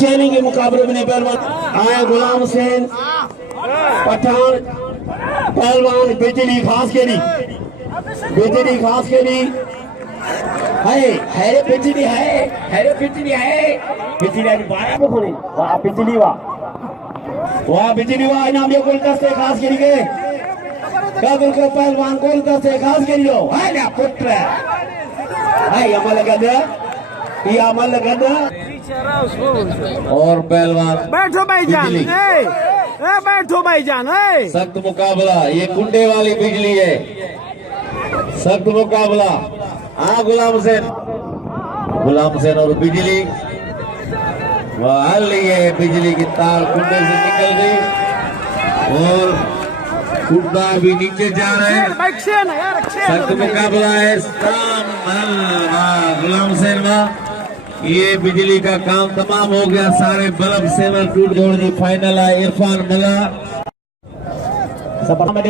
Challenge के मुकाबले में पहलवान आया गुलाम हुसैन पठान पहलवान बिजली खास के ली है रे बिजली है बिजली आज 12 में खोली वाह बिजली वाह इनाम ये गुलदस्ते खास के लिए काबिल को पहलवान गुलदस्ते खास के लिए है ना पुत्र है अमल गद और पहलवान बैठो भाईजान सख्त मुकाबला ये कुंडे वाली बिजली है सख्त मुकाबला हाँ गुलाम हुसैन और बिजली हल है बिजली की तार कुंडे से निकल गई और कुंडा भी नीचे जा रहे हैं सख्त मुकाबला है गुलाम हुसैन ये बिजली का काम तमाम हो गया सारे बल्ब सेवल टूट जोड़ जी फाइनल है इरफान मला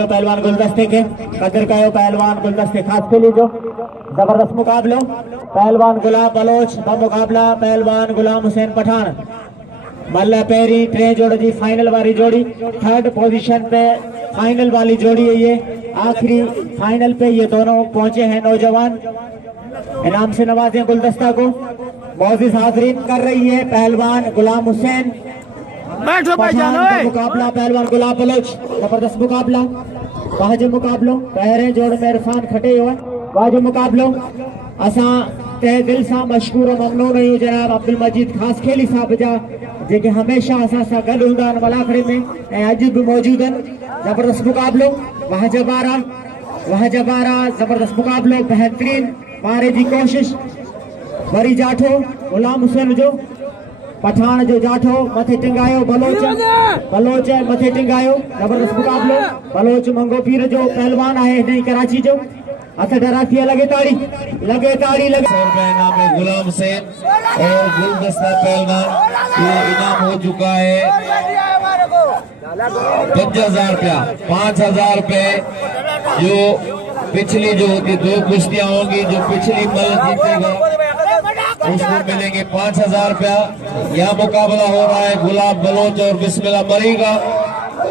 पहलवान गुलदस्ते के कदर का पहलवान गुलदस्ते खास के लीजो जबरदस्त मुकाबला पहलवान गुलाम बलोच मुकाबला पहलवान गुलाम हुसैन पठान मल्ला पेरी ट्रे जोड़ जी फाइनल वाली जोड़ी थर्ड पोजीशन पे फाइनल वाली जोड़ी है ये आखिरी फाइनल पे ये दोनों पहुंचे हैं नौजवान इनाम से नवाजे गुलदस्ता को मौजूद हाजरीन कर रही है पहलवान गुलाम हुसैन मुकाबला पहलवान गुलाम बलोच जबरदस्त मुकाबला वाजिब मुकाबलो पहरे जोड़ में इरफान खटे हुए वाजिब मुकाबलो असा तह दिल सा मशकूर और ममनून आहियूं जनाब अब्दुल मजीद खास खेली साहब जा जेके हमेशा असा सा गॾु हूंदा आहिनि मलाखड़े में ऐं अॼु बि मौजूद आहिनि जबरदस्त मुकाबलो वाह जबारा जबरदस्त मुकाबलो बेहतरीन पारे जी कोशिश वरी जाठो गुलाम हुसैन जो पठान जो जाठो मथे टिंगायो बलोच मथे टिंगायो जबरदस्त मुकाबलो बलोच मंगो पीर जो पहलवान है नहीं कराची जो हथ डराफिया लगे ताड़ी इनाम है गुलाम हुसैन और गुलदस्ता पहलवान ये इनाम हो चुका है 5000 रुपया 5000 रुपए जो पिछली जो होती 2 कुश्तियां होंगी जो पिछली मल जीतेगा उसको मिलेंगे 5000 रुपया। यह मुकाबला हो रहा है गुलाब बलोच और बिस्मिल्लाह मरी का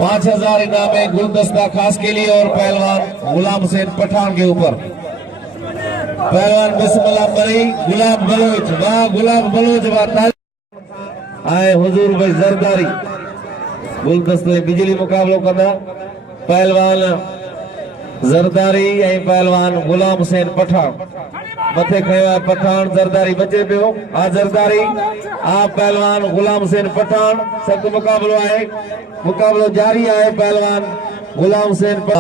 5000 इनाम है गुलदस्ता खास के लिए और पहलवान गुलाम हुसैन पठान के ऊपर पहलवान बिस्मिल्लाह मरी गुलाब बलोच वाह आए हुजूर भाई जरदारी गुलदस्ते बिजली मुकाबलो कंदा पहलवान जरदारी ऐं पहलवान गुलाम हुसैन पठान मथे खयो पठान जरदारी बचे पियो आ जरदारी आ पहलवान गुलाम हुसैन पठान सख्त मुकाबलो है मुकाबलो जारी है पहलवान गुलाम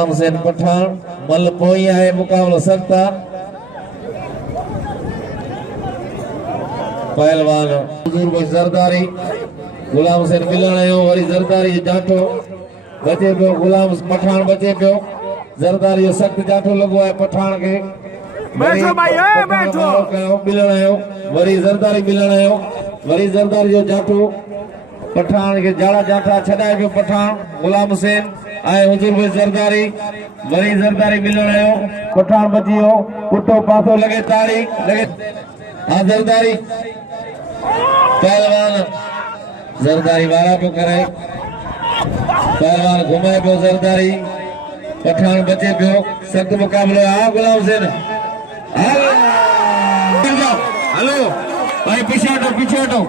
हुसैन पठान मल पोई है मुकाबलो सख्त पहलवान हुजूर भाई जरदारी गुलाम हुसैन मिलन आयो वरी जरदारी जाठो बचे पियो गुलाम पठान बचे पियो जरदारी जो सख्त जाठो लगो है पठान के बैठो भाई बैठो मिलन आयो वरी जरदारी जो जाठो पठान के जाड़ा जाठा छडाए पियो पठान गुलाम हुसैन आए हुजूर भाई जरदारी वरी जरदारी मिलन आयो पठान बची हो पुटो पासो लगे ताड़ी लगे आ जरदारी पहलवान जरदारी वारा पे कराए पहलवान घुमाए पियो जरदारी पठान बचे पियो सख्त मुकाबलो आ गुलाम हुसैन हेलो भाई पीछे हटो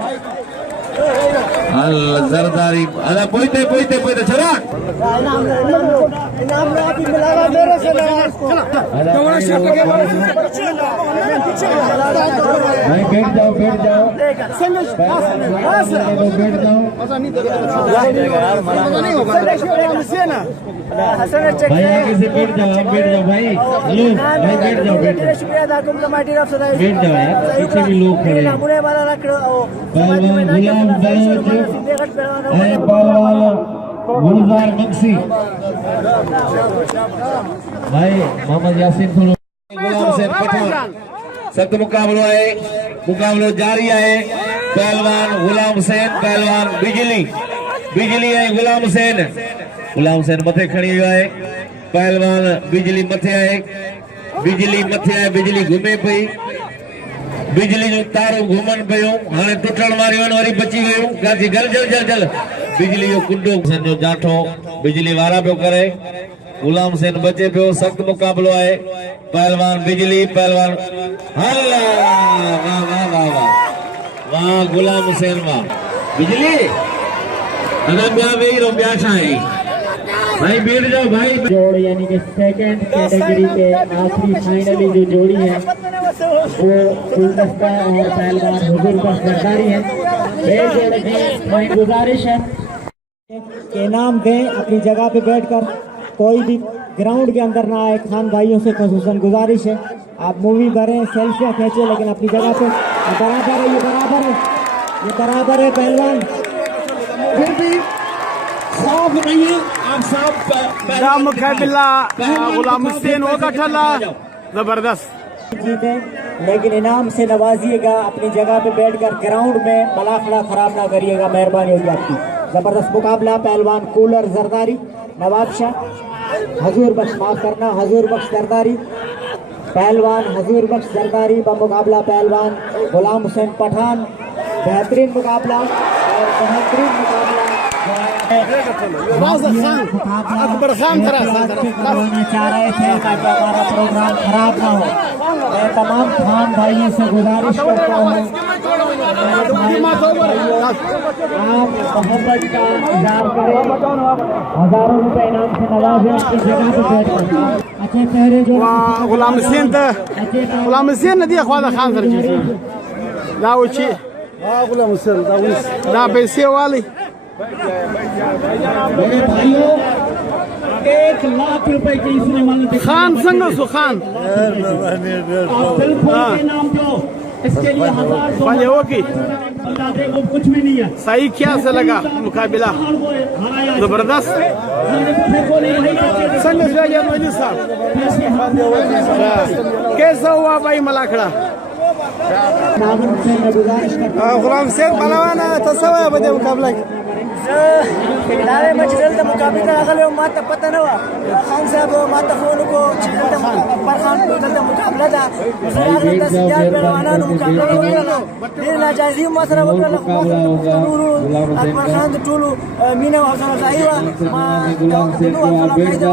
जरदारी अरे पोइते चला बैठ जाओ भाई आगे से बैठ जाओ भाई हेलो भाई बैठ जाओ यार पीछे भी लोग खड़े हैं पहलवान गुलाम पहलवान गुलजार बख्शी भाई मोहम्मद यासीन गुलाम हुसैन पठान सख्त मुकाबलो जारी है पहलवान गुलाम हुसैन पहलवान बिजली है गुलाम हुसैन मथे खड़ी हुआ है पहलवान बिजली मथे है बिजली घूमे पई बिजली जो तारो घूमन पियो हाणे टुटण वारियूं आहिनि वरी बची वियूं गाजी जल जल जल जल बिजली जो कुंडो जो जाठो बिजली वारा पियो करे गुलाम हुसैन बचे पियो सख्त मुकाबलो आहे पहलवान बिजली पहलवान हल्ला वाह वाह वाह वाह वाह गुलाम हुसैन वाह बिजली अगर ॿिया वेही रहो ॿिया छा आहे भाई बैठ जाओ भाई जोड़ यानी कि सेकंड कैटेगरी के आखिरी फाइनली जो जोड़ी है वो गुलदस्ता और पहलवान हुजूर बख्श जरदारी है। एक जोड़े की पॉइंट गुजारिश है के नाम दें अपनी जगह पे बैठकर कोई भी ग्राउंड के अंदर ना आए। खान भाइयों से खसूसन गुजारिश है आप मूवी भरें सेल्फियाँ खींचे लेकिन अपनी जगह पे बराबर है। ये बराबर है ये बराबर है पहलवान फिर भी साफ नहीं है आप साफ मुकाबला गुलाम हुसैन होगा ठल्ला जबरदस्त जीते लेकिन इनाम से नवाजिएगा। अपनी जगह पे बैठकर ग्राउंड में मलाखड़ा खराब ना करिएगा मेहरबानी होगी आपकी। जबरदस्त मुकाबला पहलवान कूलर जरदारी नवाब शाह हजूर बख्श माफ करना हजूर बख्श जरदारी पहलवान हजूर बख्श जरदारी मुकाबला पहलवान गुलाम हुसैन पठान। बेहतरीन मुकाबला और बेहतरीन मुकाबला अकबर खान करवाना चाह रहे थे ताकि हमारा प्रोग्राम खराब ना हो। मैं तमाम खान भाइयों से गुजारिश करता हूँ आप मोहब्बत का इज़हार करें। हजारों रुपए इनाम से नवाजें अपनी जगह पे बैठ अच्छे चेहरे जो गुलाम हुसैन नदी अखवादा खान सर दाऊची गुलाम हुसैन दा पैसे वाली मेरे भाइयों 1 लाख रुपए की इसने मांगे खान संग सो खान नाम दो इसके लिए 1000 वो कुछ भी नहीं है। सही क्या से लगा मुकाबला जबरदस्त संग कैसा हुआ भाई मलाखड़ा गुलाम हुसैन पहलवान तसवा बदे मुकाबला दावे मजदल मुकाबला अगले माता पता न हुआ खान साहब माता फोन को पर खान को दल मुकाबला था उसने 10000 पहलवाना मुकाबला वकला ये नाजायजी मसरा वकला अकबर खान टोलू मीना हसन साहिवा मा दो हसन फायदा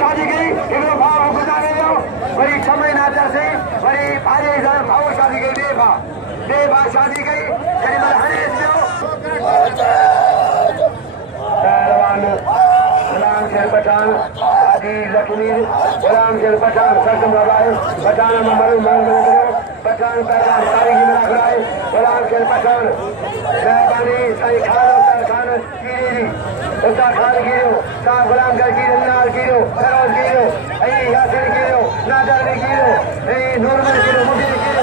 शादी गई वरी 6 महीना से वरी 5000 भाव शादी गई देवा शादी गई पहलवान गुलाम शेर पठान हाजी लक्ष्मी गुलाम शेर पठान सर लगाए पठान पठान पहलवान सारी की मिला कराए गुलाम शेर पठान मेहरबानी साई खान कीरी उस्ताद खान कीरो सा गुलाम कर कीरो नाल कीरो फरोज कीरो ऐ यासिर कीरो नादर कीरो ऐ नूरमन कीरो मुदीर कीरो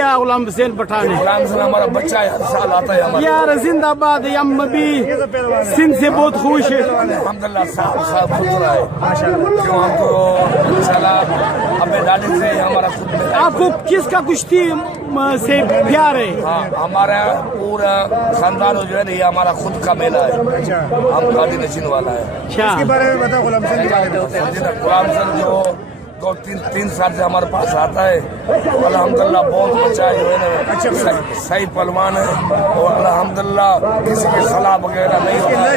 या गुलाम हुसैन पठान गुलाम हुसैन हमारा बच्चा है, हर साल आता है हमारा। यार जिंदाबाद यम भी सिंध से बहुत खुश है अल्हम्दुलिल्लाह साहब खुश रहा है क्यों हमको इंशाल्लाह अपने दादी से हमारा खुद में आपको किसका कुश्ती से प्यार है हाँ हमारा पूरा खानदान जो है ना ये हमारा खुद का मेला है हम कादी नशीन वाला है अच्छा गुलाम हुसैन जो 2-3 साल से हमारे पास आता है अल्हम्दुलिल्लाह बहुत बच्चा जो है ना सही पहलवान है और अल्हम्दुलिल्लाह किसी के खिलाफ वगैरह नहीं होता है